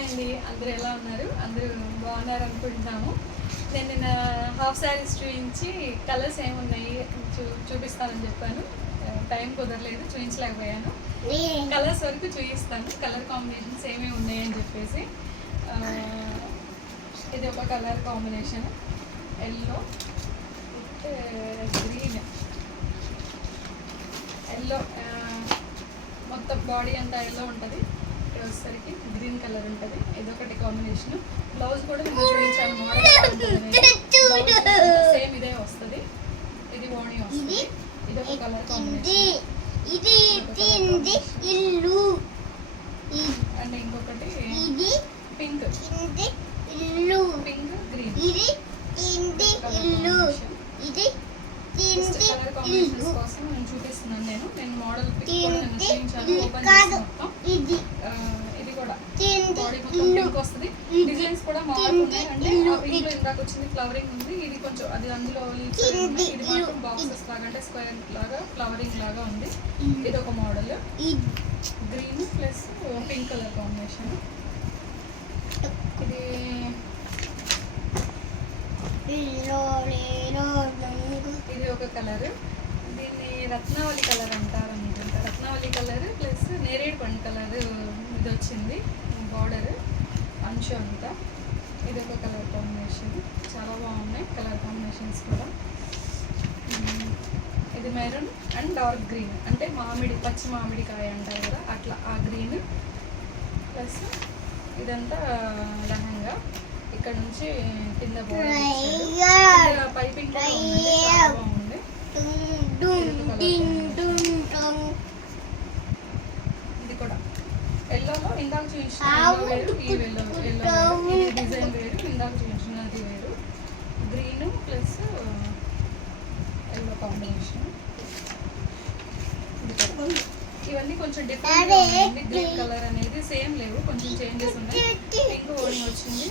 Hi అండి, అందరూ ఎలా ఉన్నారు? అందరూ బాగున్నారు అనుకుంటున్నాము. నేను నిన్న హాఫ్ శారీస్ చూపించి కలర్స్ ఏమున్నాయి చూపిస్తానని చెప్పాను. టైం కుదరలేదు, చూపించలేకపోయాను. కలర్స్ వరకు చూపిస్తాను, కలర్ కాంబినేషన్స్ ఏమేమి ఉన్నాయని చెప్పేసి. ఇది ఒక colour combination, yellow green. Yellow మొత్తం బాడీ అంతా ఎల్లో ఉంటుంది, వచ్చేసరికి గ్రీన్ కలర్ ఉంటుంది. ఇదొకటి కాంబినేషన్. బ్లౌజ్ కూడా నేను చూపించాను, మోడల్ సేమ్ ఇదే వస్తుంది. ఇది ఓణి వస్తుంది. ఇదొక కలర్ కాంబినేషన్. అండ్ ఇంకొకటి pink, pink green. Colour combinations కోసం నేను చూపిస్తున్నాను. నేను మోడల్ పిక్ కూడా నేను చూపించాను, ఓపెన్ చేసి మొత్తం. ఇది కూడా బాడీ మొత్తం పింక్ వస్తుంది. డిజైన్స్ కూడా మామూలుగా ఉన్నాయి. అంటే ఆ పింక్ లో ఇందాక వచ్చింది ఫ్లవరింగ్ ఉంది, ఇది కొంచెం అది అందులో లీవ్స్ ఉన్నాయి. ఇది మాత్రం బాక్సెస్ లాగా, అంటే స్క్వేర్ లాగా ఫ్లవరింగ్ లాగా ఉంది. ఇది ఒక model, green plus pink colour combination. ఇది ఒక కలర్, దీన్ని రత్నావళి కలర్ అంటారు అనుకుంటా. రత్నావళి కలర్ ప్లస్ నేరేడు పండు కలర్ ఇది వచ్చింది, బార్డర్ అంచు అంతా. ఇది ఒక కలర్ కాంబినేషన్, చాలా బాగున్నాయి కలర్ కాంబినేషన్స్ కూడా. ఇది మెరూన్ అండ్ డార్క్ గ్రీన్, అంటే మామిడి పచ్చి మామిడికాయ అంటారు కదా, అట్లా ఆ గ్రీన్. ప్లస్ ఇదంతా లెహంగా, ఇక్కడ నుంచి కింద బోర్డర్ పైపింగ్ చాలా బాగుంది. ఇది కూడా ఎల్లోలో ఇందాక చూపించిన వేరు, ఈ ఎల్లో ఇది డిజైన్ వేరు, ఇందాక చూపించినది వేరు. Green plus yellow combination. ఇవన్నీ కొంచెం డిఫరెంట్ ఉంది. గ్రీన్ కలర్ అనేది సేమ్ లేవు, కొంచెం చేంజెస్ ఉన్నాయి. పింక్ ఓణి వచ్చింది,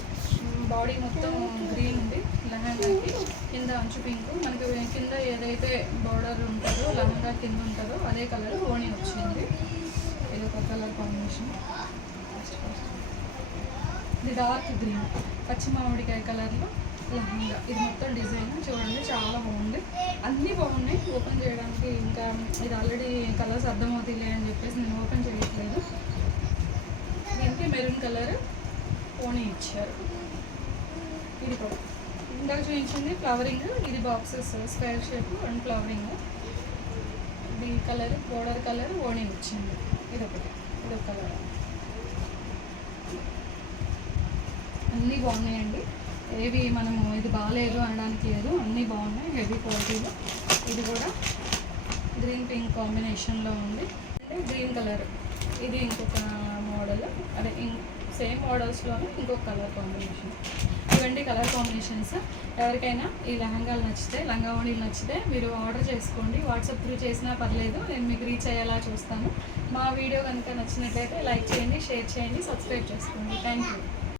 బాడీ మొత్తం గ్రీన్ ఉంది. లెహంగాకి కింద అంచు పింక్, మనకి కింద ఏదైతే బార్డర్ ఉంటుందో లెహంగా కింద ఉంటుందో అదే కలర్ ఓణి వచ్చింది. ఇది ఒక కలర్ కాంబినేషన్. ఇది డార్క్ గ్రీన్, పచ్చి మామిడికాయ కలర్లో లెహంగా. ఇది మొత్తం డిజైన్ చూడండి, చాలా బాగుంది. అన్నీ బాగున్నాయి. ఓపెన్ చేయడానికి ఇంకా ఇది ఆల్రెడీ కలర్స్ అర్థమవుతాయిలే అని చెప్పేసి నేను ఓపెన్ చేయట్లేదు. దీనికి మెరూన్ కలర్ ఓణి ఇచ్చారు. ఇది కూడా ఇందాక చూపించింది ఫ్లవరింగ్, ఇది boxes square shape and flowering. ఇది కలర్ బోర్డర్ కలర్ ఓణి వచ్చింది. ఇదొకటి, ఇదొక కలర్. అన్నీ బాగున్నాయండి, ఏవి మనము ఇది బాగాలేదు అనడానికి లేదు, అన్నీ బాగున్నాయి, హెవీ క్వాలిటీలో. ఇది కూడా గ్రీన్ పింక్ కాంబినేషన్లో ఉంది. అంటే గ్రీన్ కలర్, ఇది ఇంకొక మోడల్, అదే సేమ్ మోడల్స్లోనే ఇంకొక కలర్ కాంబినేషన్. ఇవన్నీ కలర్ కాంబినేషన్స్. ఎవరికైనా ఈ లెహంగాలు నచ్చితే, లంగా ఓణీలు నచ్చితే మీరు ఆర్డర్ చేసుకోండి. వాట్సాప్ త్రూ చేసినా పర్లేదు, నేను మీకు రీచ్ అయ్యేలా చూస్తాను. మా వీడియో కనుక నచ్చినట్లయితే లైక్ చేయండి, షేర్ చేయండి, సబ్స్క్రైబ్ చేసుకోండి. Thank you.